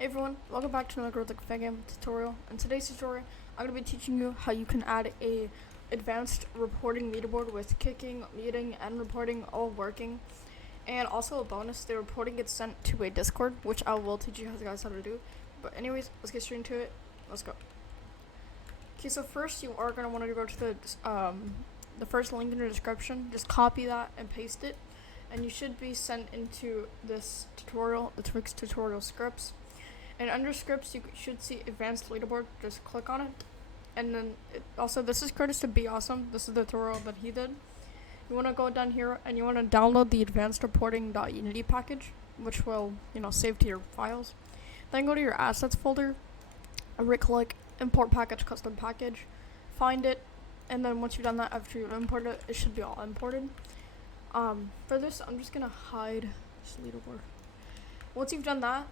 Hey everyone, welcome back to another Gtag game tutorial. In today's tutorial, I'm going to be teaching you how you can add a advanced reporting leaderboard with kicking, muting, and reporting all working. And also a bonus, the reporting gets sent to a Discord, which I will teach you guys how to do. But anyways, let's get straight into it. Let's go. Okay, so first you are going to want to go to the first link in the description. Just copy that and paste it. And you should be sent into this tutorial, the Twix tutorial scripts. And under scripts, you should see advanced leaderboard. Just click on it. And then also, this is courtesy to Be Awesome. This is the tutorial that he did. You want to go down here and you want to download the advanced reporting.unity package, which will, save to your files. Then go to your assets folder, right click, import package, custom package, find it, and then once you've done that, after you import it, it should be all imported. For this, I'm just going to hide this leaderboard. Once you've done that,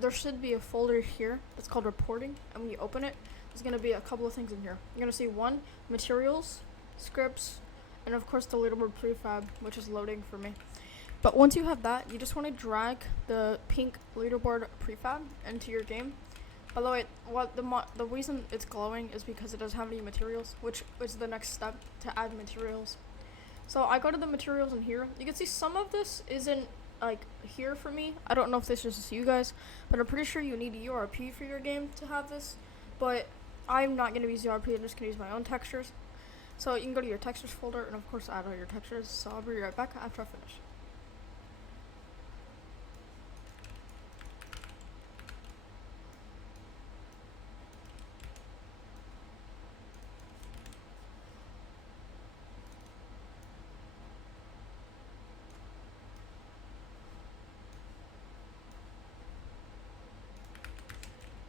there should be a folder here that's called reporting, and when you open it, there's going to be a couple of things in here. You're going to see one, materials, scripts, and of course the leaderboard prefab, which is loading for me. But once you have that, you just want to drag the pink leaderboard prefab into your game. By the way, the reason it's glowing is because it doesn't have any materials, which is the next step to add materials. So I go to the materials in here. You can see some of this isn't here for me. I don't know if this is just you guys, but I'm pretty sure you need a URP for your game to have this, but I'm not going to use URP. I'm just going to use my own textures. So you can go to your textures folder and of course add all your textures. So I'll be right back after I finish.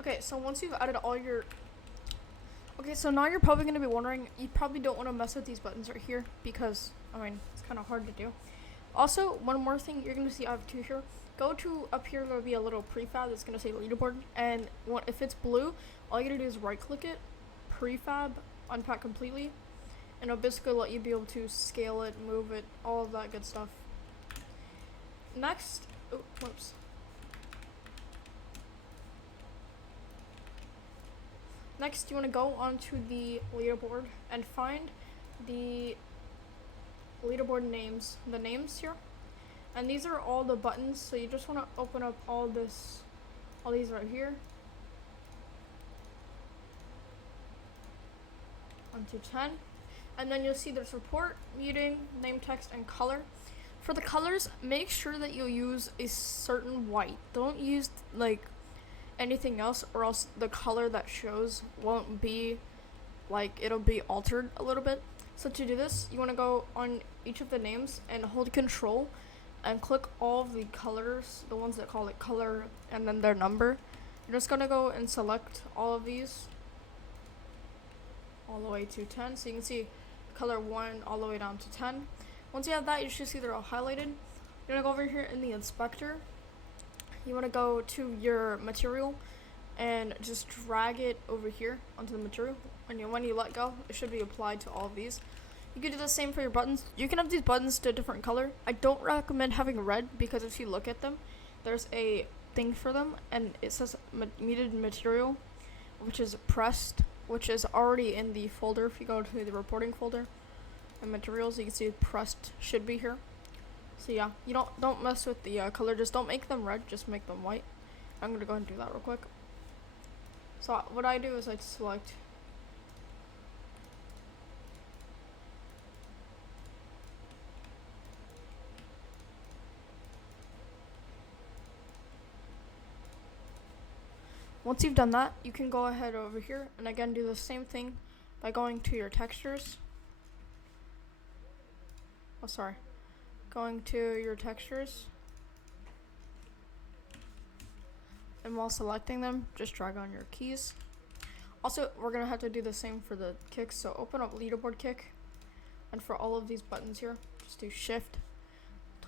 Okay, so once you've added all your... Okay, so now you're probably going to be wondering, you probably don't want to mess with these buttons right here because, it's kind of hard to do. Also, one more thing, you're going to see I have two here. Go to up here, there'll be a little prefab that's going to say leaderboard, and if it's blue, all you got to do is right click it, prefab, unpack completely, and it'll basically let you be able to scale it, move it, all of that good stuff. Next, Next, you want to go onto the leaderboard and find the leaderboard names, the names here. And these are all the buttons, so you just want to open up all these right here. 1 to 10. And then you'll see there's report, muting, name text, and color. For the colors, make sure that you use a certain white. Don't use anything else, or else the color that shows won't be it'll be altered a little bit. So to do this, you want to go on each of the names and hold control and click all of the colors, the ones that call it color and then their number. You're just gonna go and select all of these all the way to 10, so you can see color 1 all the way down to 10. Once you have that, you should see they're all highlighted. You're gonna go over here in the inspector. You want to go to your material and just drag it over here onto the material. And when you let go, it should be applied to all of these. You can do the same for your buttons. You can have these buttons to a different color. I don't recommend having red because if you look at them, there's a thing for them and it says muted material, which is pressed, which is already in the folder. If you go to the reporting folder and materials, you can see pressed should be here. So yeah, you don't mess with the color. Just don't make them red. Just make them white. I'm gonna go ahead and do that real quick. So what I do is I select. Once you've done that, you can go ahead over here and again do the same thing by going to your textures. Going to your textures, and while selecting them, just drag on your keys. Also, we're gonna have to do the same for the kicks, so open up leaderboard kick, and for all of these buttons here, just do shift,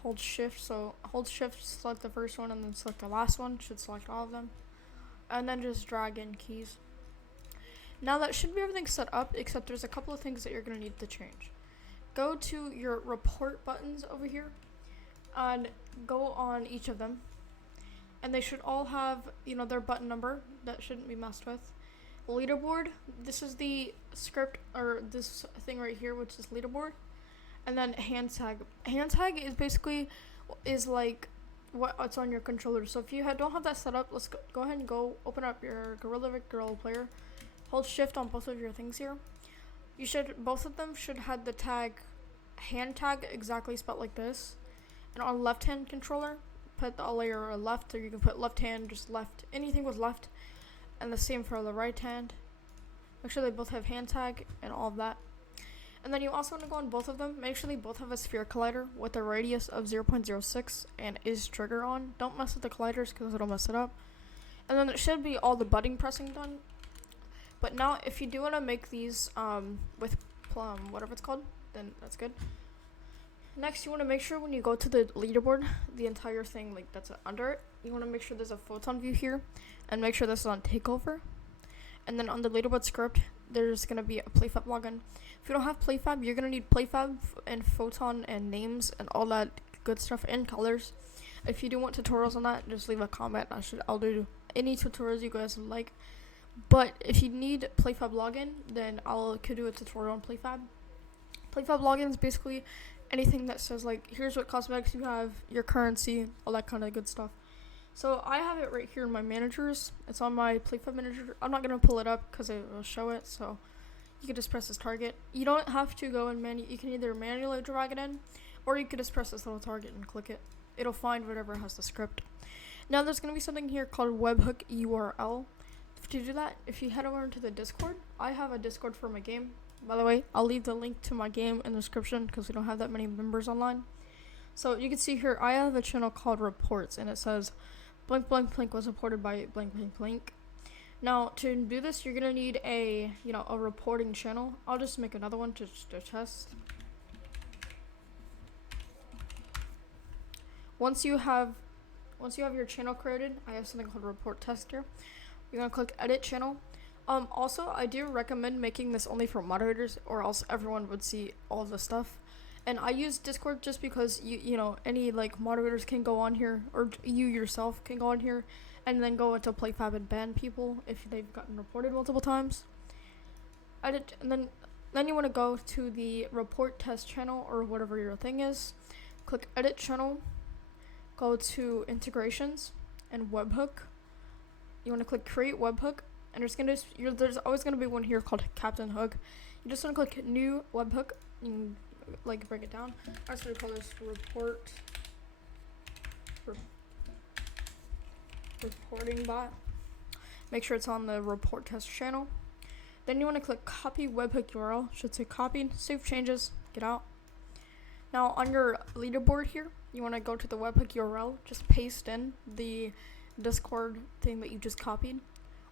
hold shift, so hold shift, select the first one, and then select the last one, should select all of them, and then just drag in keys. Now that should be everything set up, except there's a couple of things that you're gonna need to change. Go to your report buttons over here and go on each of them and they should all have, their button number that shouldn't be messed with. Leaderboard, this is the script, or this thing right here, which is leaderboard. And then hand tag. Hand tag is basically like what's on your controller. So if you don't have that set up, let's go ahead and open up your Gorilla player. Hold shift on both of your things here. Both of them should have the tag, hand tag, exactly spelled like this. And on left hand controller, put the layer left, or you can put left hand, just left, anything with left. And the same for the right hand. Make sure they both have hand tag and all of that. And then you also want to go on both of them. Make sure they both have a sphere collider with a radius of 0.06 and is trigger on. Don't mess with the colliders because it'll mess it up. And then it should be all the button pressing done. But now if you do want to make these with whatever it's called, then that's good. Next, you want to make sure when you go to the leaderboard, the entire thing like that's under it, you want to make sure there's a photon view here and make sure this is on takeover. And then on the leaderboard script, there's going to be a prefab login. If you don't have prefab, you're going to need prefab and photon and names and all that good stuff and colors. If you do want tutorials on that, just leave a comment. I'll do any tutorials you guys would like. But if you need prefab login, then could do a tutorial on prefab. Prefab login is basically anything that says like, here's what cosmetics you have, your currency, all that kind of good stuff. So I have it right here in my managers. It's on my prefab manager. I'm not gonna pull it up because it will show it. So you can just press this target. You don't have to go and you can either manually drag it in, or you could just press this little target and click it. It'll find whatever has the script. Now there's gonna be something here called webhook URL. To do that, if you head over into the Discord, I have a Discord for my game. By the way, I'll leave the link to my game in the description because we don't have that many members online. So you can see here, I have a channel called Reports, and it says blank blank blank was reported by blank blank blank. Now to do this, you're gonna need a reporting channel. I'll just make another one to test. Once you have your channel created, I have something called report test here. You're gonna click edit channel. Also, I do recommend making this only for moderators, or else everyone would see all the stuff. And I use Discord just because any like moderators can go on here, or you yourself can go on here, and then go into prefab and ban people if they've gotten reported multiple times. Edit, and then you want to go to the report test channel or whatever your thing is. Click edit channel. Go to integrations and webhook. You want to click create webhook, and there's always gonna be one here called Captain Hook. You just want to click new webhook. You can like break it down. I'm just gonna call this reporting bot. Make sure it's on the report test channel. Then you want to click copy webhook URL. Should say copied. Save changes. Get out. Now on your leaderboard here, you want to go to the webhook URL. Just paste in the Discord thing that you just copied.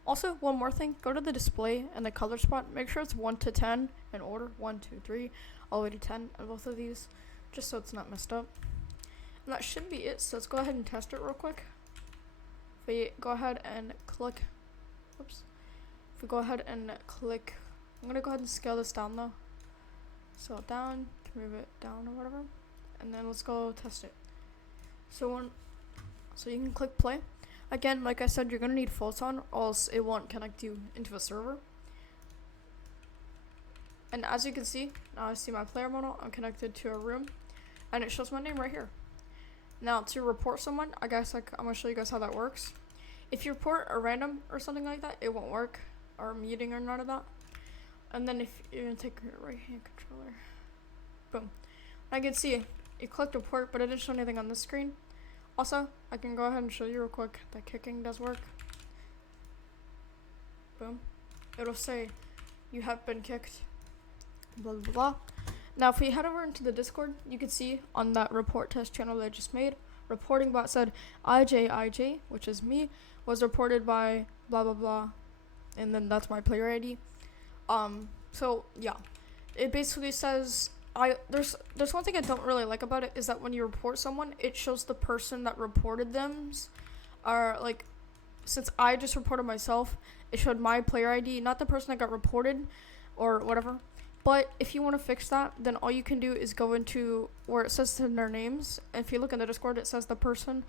Also, one more thing, go to the display and the color spot. Make sure it's 1 to 10 in order, 1, 2, 3, all the way to 10 on both of these, just so it's not messed up. And that should be it. So let's go ahead and test it real quick. If we go ahead and click, I'm gonna go ahead and scale this down though. So down, can move it down or whatever, and then let's go test it. So you can click play. Again, like I said, you're gonna need photon, or else it won't connect you into a server. And as you can see, now I see my player model. I'm connected to a room, and it shows my name right here. Now to report someone, I'm gonna show you guys how that works. If you report a random or something like that, it won't work, or muting or none of that. And then if you're gonna take your right hand controller, boom. I can see it clicked report, but it didn't show anything on this screen. Also, I can go ahead and show you real quick that kicking does work. Boom. It'll say you have been kicked. Blah blah blah. Now if we head over into the Discord, you can see on that report test channel that I just made, reporting bot said IJ, which is me, was reported by blah blah blah, and then that's my player ID. So yeah, it basically says there's one thing I don't really like about it, is that when you report someone, it shows the person that reported them are like, since I just reported myself, it showed my player ID, not the person that got reported or whatever. But if you want to fix that, then all you can do is go into where it says in their names. And if you look in the Discord, it says the person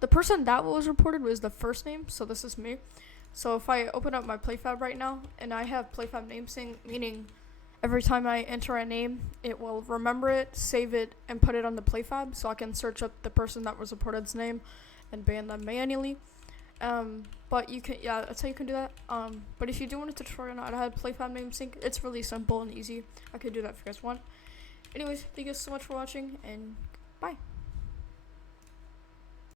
that was reported was the first name. So this is me. So if I open up my prefab right now and I have prefab name sync, meaning every time I enter a name, it will remember it, save it, and put it on the prefab, so I can search up the person that was reported's name and ban them manually. But you can, that's how you can do that. But if you do want a tutorial on how to have prefab name sync, it's really simple and easy. I could do that if you guys want. Anyways, thank you guys so much for watching, and bye.